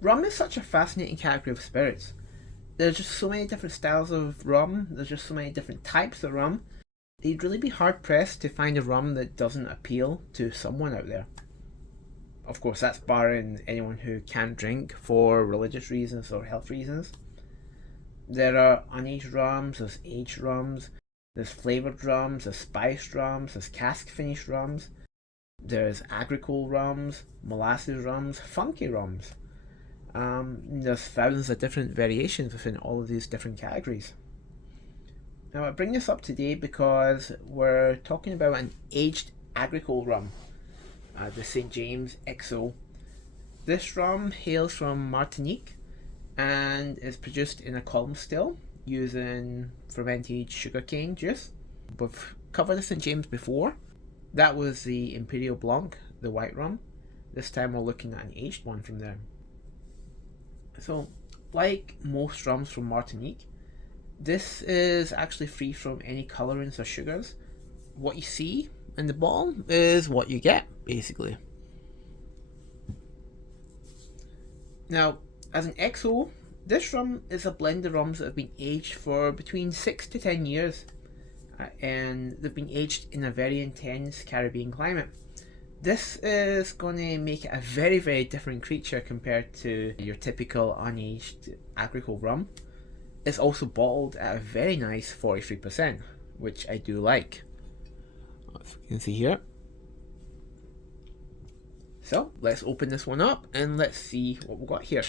Rum is such a fascinating category of spirits. There's just so many different styles of rum, there's just so many different types of rum. You'd really be hard pressed to find a rum that doesn't appeal to someone out there. Of course, that's barring anyone who can't drink for religious reasons or health reasons. There are unaged rums, there's aged rums, there's flavoured rums, there's spiced rums, there's cask finished rums, there's agricole rums, molasses rums, funky rums. There's thousands of different variations within all of these different categories. Now I bring this up today because we're talking about an aged agricole rum, the St. James XO. This rum hails from Martinique and is produced in a column still using fermented sugarcane juice. We've covered the St. James before. That was the Imperial Blanc, the white rum. This time we're looking at an aged one from there. So, like most rums from Martinique, this is actually free from any colorants or sugars. What you see in the bottle is what you get, basically. Now, as an XO, this rum is a blend of rums that have been aged for between 6 to 10 years, and they've been aged in a very intense Caribbean climate. This is going to make it a very, very different creature compared to your typical unaged agricole rum. It's also bottled at a very nice 43%, which I do like. As you can see here. So let's open this one up and let's see what we've got here.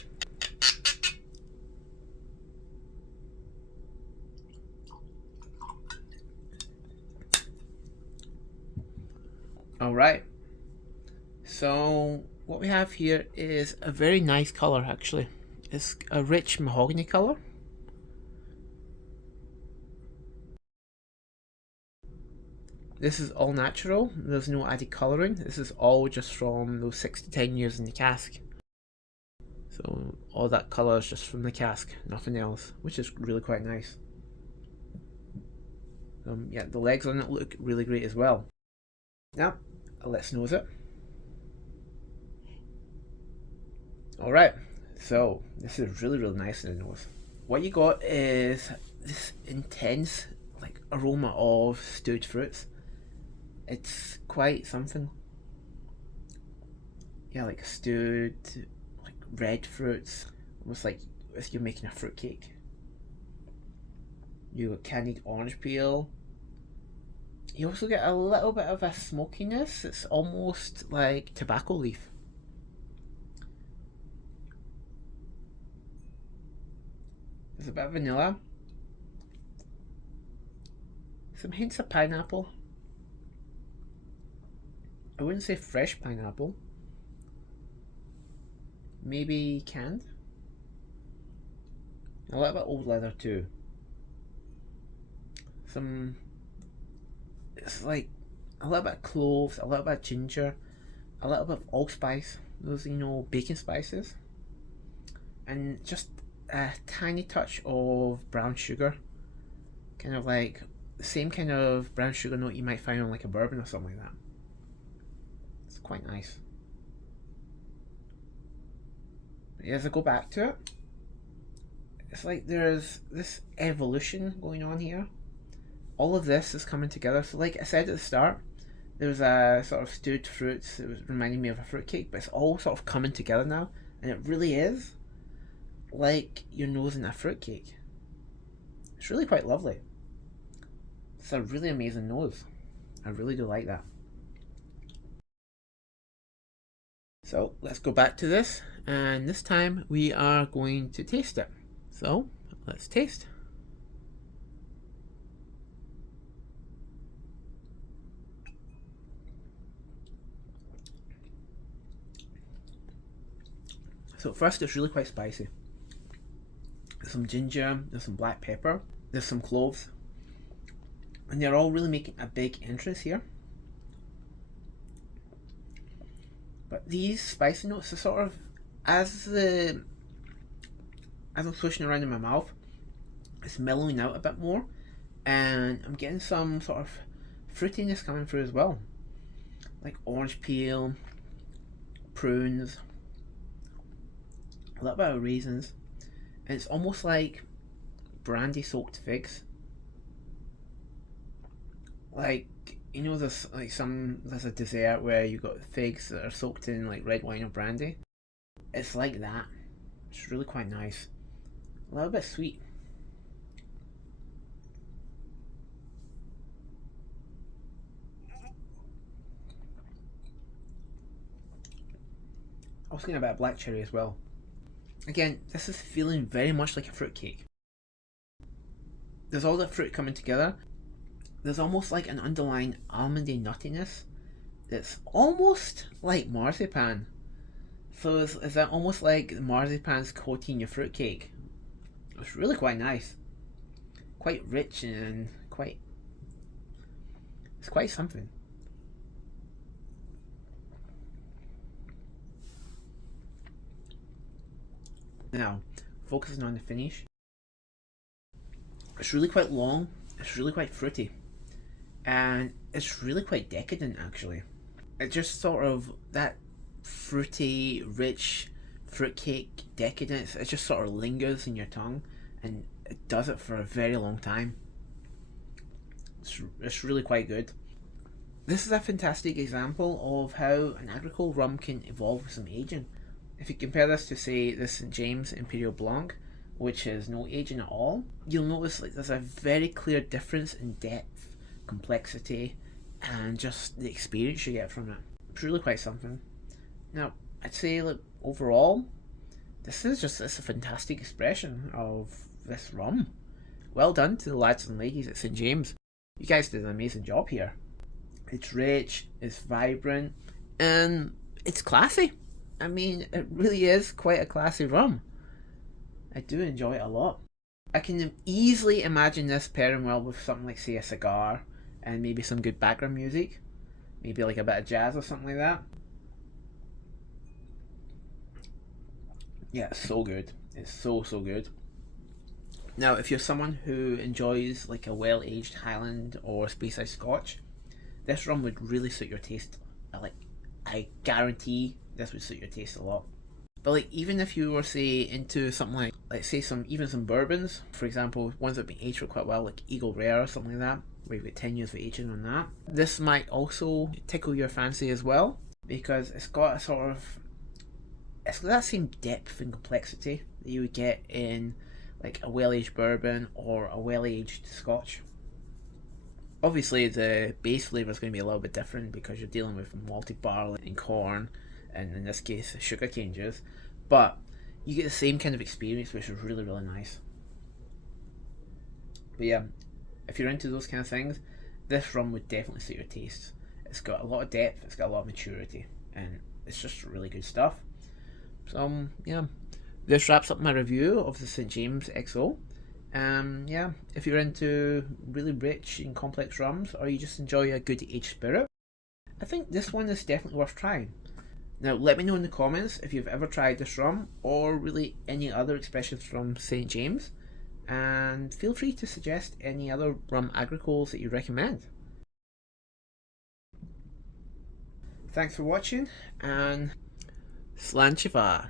Alright, so what we have here is a very nice colour actually. It's a rich mahogany colour. This is all natural, there's no added colouring, this is all just from those 6 to 10 years in the cask. So all that colour is just from the cask, nothing else, which is really quite nice. Yeah, the legs on it look really great as well. Now, let's nose it. Alright, so this is really nice in the nose. What you got is this intense aroma of stewed fruits. It's quite something. Yeah, like stewed, red fruits, almost like if you're making a fruit cake. You got candied orange peel. You also get a little bit of a smokiness. It's almost like tobacco leaf. There's a bit of vanilla. Some hints of pineapple. I wouldn't say fresh pineapple. Maybe canned. A little bit old leather too. It's like a little bit of cloves, a little bit of ginger, a little bit of allspice, those baking spices, and just a tiny touch of brown sugar, kind of like the same kind of brown sugar note you might find on like a bourbon or something like that. It's quite nice. As I go back to it, it's like there's this evolution going on here. All of this is coming together. So like I said at the start, there's a sort of stewed fruits that was reminding me of a fruitcake, but it's all sort of coming together now, and it really is like you're nosing a fruitcake. It's really quite lovely. It's a really amazing nose. I really do like that. So let's go back to this, and this time we are going to taste it. So let's taste. So first, it's really quite spicy. There's some ginger, there's some black pepper, there's some cloves, and they're all really making a big entrance here. But these spicy notes are sort of, as I'm pushing around in my mouth, it's mellowing out a bit more, and I'm getting some sort of fruitiness coming through as well, like orange peel, prunes, a little bit of raisins, and it's almost like brandy soaked figs. Like, you know, there's a dessert where you got figs that are soaked in like red wine or brandy. It's like that. It's really quite nice. A little bit sweet. I was getting a bit of black cherry as well. Again, this is feeling very much like a fruitcake. There's all the fruit coming together. There's almost like an underlying almondy nuttiness. It's almost like marzipan. So is that almost like marzipan's coating your fruitcake? It's really quite nice. Quite rich and it's quite something. Now, focusing on the finish. It's really quite long, it's really quite fruity, and it's really quite decadent actually. It just sort of, that fruity, rich fruitcake decadence, it just sort of lingers in your tongue, and it does it for a very long time. It's really quite good. This is a fantastic example of how an agricole rum can evolve with some aging. If you compare this to, say, the St James Imperial Blanc, which has no aging at all, you'll notice like there's a very clear difference in depth, complexity, and just the experience you get from it. It's really quite something. Now, I'd say like overall, this is a fantastic expression of this rum. Well done to the lads and ladies at St James. You guys did an amazing job here. It's rich, it's vibrant, and it's classy. I mean, it really is quite a classy rum. I do enjoy it a lot. I can easily imagine this pairing well with something like, say, a cigar and maybe some good background music. Maybe like a bit of jazz or something like that. Yeah, it's so good. It's so, so good. Now, if you're someone who enjoys like a well-aged Highland or Speyside Scotch, this rum would really suit your taste. I guarantee this would suit your taste a lot. But like, even if you were, say, into something like say some bourbons, for example, ones that have been aged for quite well, like Eagle Rare or something like that, where you've got 10 years of aging on that, this might also tickle your fancy as well, because it's got it's got that same depth and complexity that you would get in like a well-aged bourbon or a well-aged Scotch. Obviously, the base flavour is going to be a little bit different because you're dealing with malted barley and corn, and in this case, sugar cane juice. But you get the same kind of experience, which is really, really nice. But yeah, if you're into those kind of things, this rum would definitely suit your tastes. It's got a lot of depth, it's got a lot of maturity, and it's just really good stuff. So yeah, this wraps up my review of the St James XO. Yeah, if you're into really rich and complex rums, or you just enjoy a good aged spirit, I think this one is definitely worth trying. Now, let me know in the comments if you've ever tried this rum, or really any other expressions from St James, and feel free to suggest any other rum agricoles that you recommend. Thanks for watching, and Slanchiva.